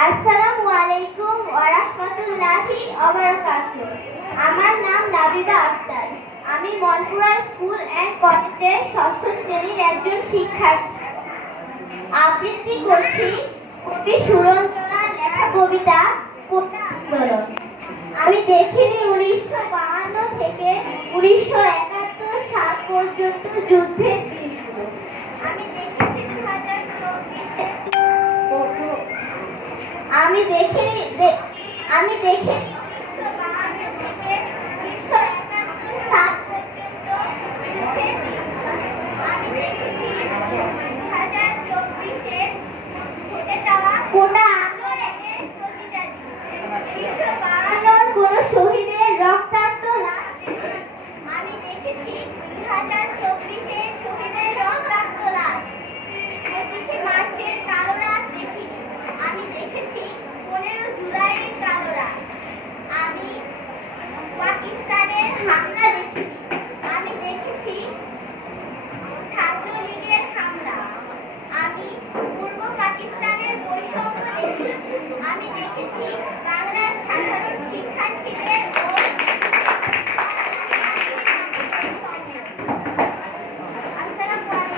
আসসালামু আলাইকুম ওয়া রাহমাতুল্লাহি ওয়া বারাকাতুহু। আমার নাম লাবিবা আক্তার। আমি মনপুরা স্কুল অ্যান্ড কলেজের ষষ্ঠ শ্রেণীর একজন শিক্ষার্থী। আবৃত্তি করছি কবি সুরঞ্জনার লেখা কবিতা কোটা আন্দোলন। আমি দেখিনি 1952 থেকে 1971 সাল পর্যন্ত যুদ্ধের দিনগুলো। আমি দেখেছি 2024-এ আমি দেখিনি 1952 থেকে 1971 সাল পর্যন্ত যুদ্ধের দিনগুলো। আমি দেখেছি 2024-এ ঘটে যাওয়া কোটা আন্দোলনের প্রতিটা দিন। 1952 কোন শহীদের রক্তাক্ত লাশ দেখিনি। আমি দেখেছি 2024-এ শহীদের রক্তাক্ত লাশ। 25শে মার্চের কালো রাত দেখিনি। আমি দেখেছি 15 জুলাইয়ের কালো রাত। আমি পাকিস্তানের হামলা দেখিনি। আমি দেখেছি ছাত্রলীগের হামলা। আমি পূর্ব পাকিস্তানের বৈষম্য দেখিনি। আমি দেখেছি বাংলার সাধারণ